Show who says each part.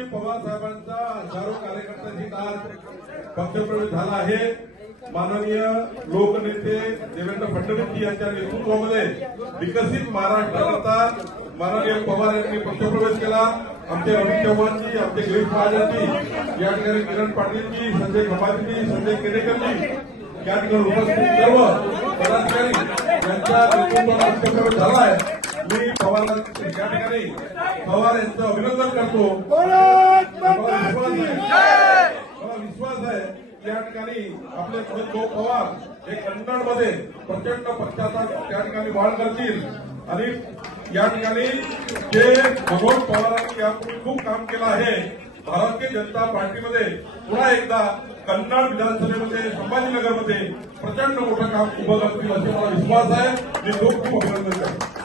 Speaker 1: की पवार साहेबांचा हजारो कार्यकर्त्यांची आज पक्षप्रवेश झाला आहे. माननीय लोकनेते देवेंद्र फडणवीस यांच्या नेतृत्वामध्ये विकसित महाराष्ट्राकरता माननीय पवार यांनी पक्षप्रवेश केला. आमचे अमित चव्हाणजी आमचे गिरीश महाजनजी या ठिकाणी किरण पाटीलजी संजय खमाजीजी संजय केनेकरजी या ठिकाणी उपस्थित सर्व पदाधिकारी यांच्या नेतृत्वाला पक्षप्रवेश झाला आहे. मी पवार या ठिकाणी पवार यांचं अभिनंदन करतो मला विश्वास आहे मला विश्वास आहे की या ठिकाणी आपले अमित भाऊ पवार हे कन्नडमध्ये प्रचंड पक्षाचा त्या ठिकाणी वाढ करतील. आणि या ठिकाणी जे भगवंत पवारांनी यापूर्वी खूप काम केलं आहे भारतीय जनता पार्टीमध्ये पुन्हा एकदा कन्नड विधानसभेमध्ये संभाजीनगरमध्ये प्रचंड मोठं काम उभं करतील असे मला विश्वास आहे. मी खूप खूप अभिनंदन करतो.